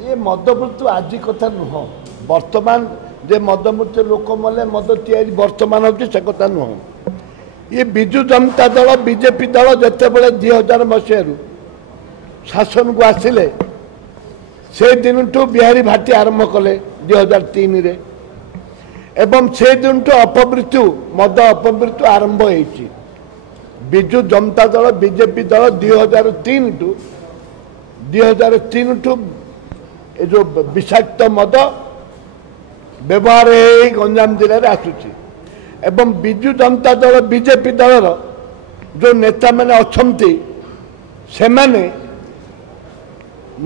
ये मद मृत्यु आज कथा नुह वर्तमान जे मद मृत्यु लोक मले मद तैयारी वर्तमान होची से कथा नुह ये बिजु जनता दल बीजेपी दल जिते बड़े 2000 मसीह शासन को आसिले से दिन ठू बिहारी भाटी आरंभ कले 2003 रे एवं से दिन ठू अपमृत्यु मद अपमृत्यु आरंभ होती बिजु जनता दल बीजेपी दल 2003 ठू जो विषाक्त मद व्यवहार गंजाम जिले में आसूची एवं बिजु जनता दल बीजेपी दल जो नेता मैंने अच्छे से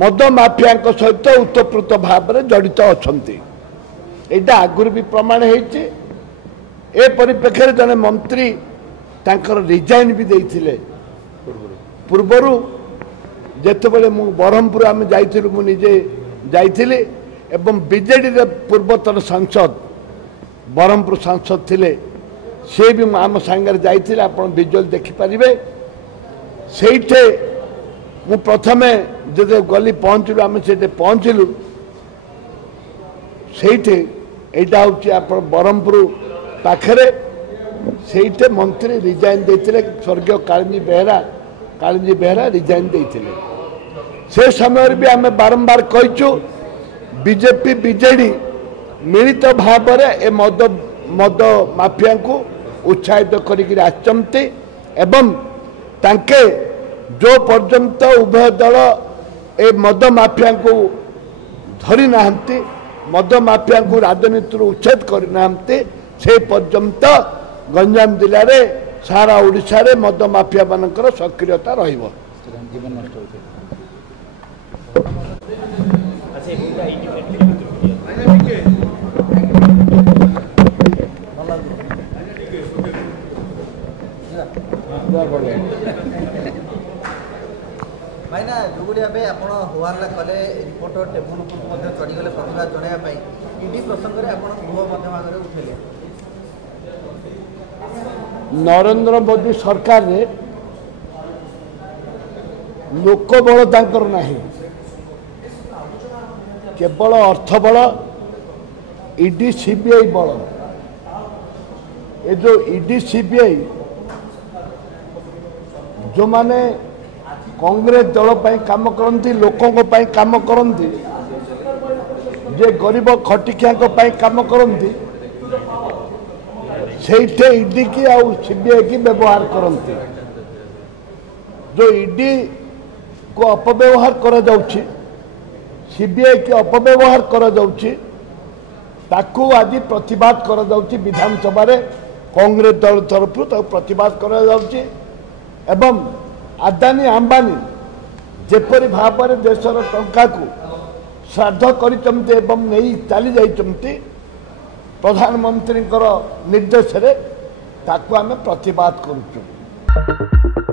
मद माफिया सहित उत्तप्रोत भाव में जड़ित अच्छा यहाँ आगुरी भी प्रमाण होती ए परिप्रेक्षी जने मंत्री तांकर रिजाइन भी देते पूर्वर जितेबले मु ब्रह्मपुर आम जाइलु मुझे जाइली एवं बीजेडी पूर्वतन सांसद ब्रह्मपुर सांसद थिले से भी आम सांगे जाइए आप विजुअल देखिपारे से मु प्रथमे जब गली पहुँचलु आम से पहुँचलु से यहाँ हूँ ब्रह्मपुर पाखरे से मंत्री रिजाइन देते स्वर्गीय कालिंदी बेहरा रिजाइन देते से समय भी आम बारंबार कहीचु बीजेपी बीजेडी मिलित भाव में मद माफिया को उत्साहित करते एवं तांके जो पर्यंत उभय दल ए मद माफिया को धरी नाहंती मद माफिया को राजनीति उच्छेद करना से पर्यंत गंजाम जिले में सारा ओडिशा रे मद माफिया मानकर सक्रियता रहिबो। भाईना जोगुड़ी भाई आप हल्ला कले रिपोर्टर टेबुल चढ़ीगले प्रतिवाद जनाया ईडी प्रसंग में आप गृह मध्यभाग उठेले नरेंद्र मोदी सरकार रे लोक बल तांकर नाही केवल अर्थ बल ईडी सीबीआई बल ये जो ईडी सीबीआई जो माने कांग्रेस दल पर काम करती लोकों पर काम करती जे गरीब खटिकिया काम करती से ईडी की आ सीबीआई की व्यवहार करती जो ईडी को अपव्यवहार करा जाउछि सीबीआई की अपव्यवहार करा जाउछि ताकू आज प्रतिवाद करा जाउछि विधानसभा रे कांग्रेस दल तरफ प्रतिवाद करा जाउछि एवं आदानी अंबानी जेपरी भाव में देशर टंका को श्राद्ध करिचंते एवं नहीं चली जाइचंती प्रधानमंत्री निर्देश रे ताकू आमे प्रतिवाद करूछु।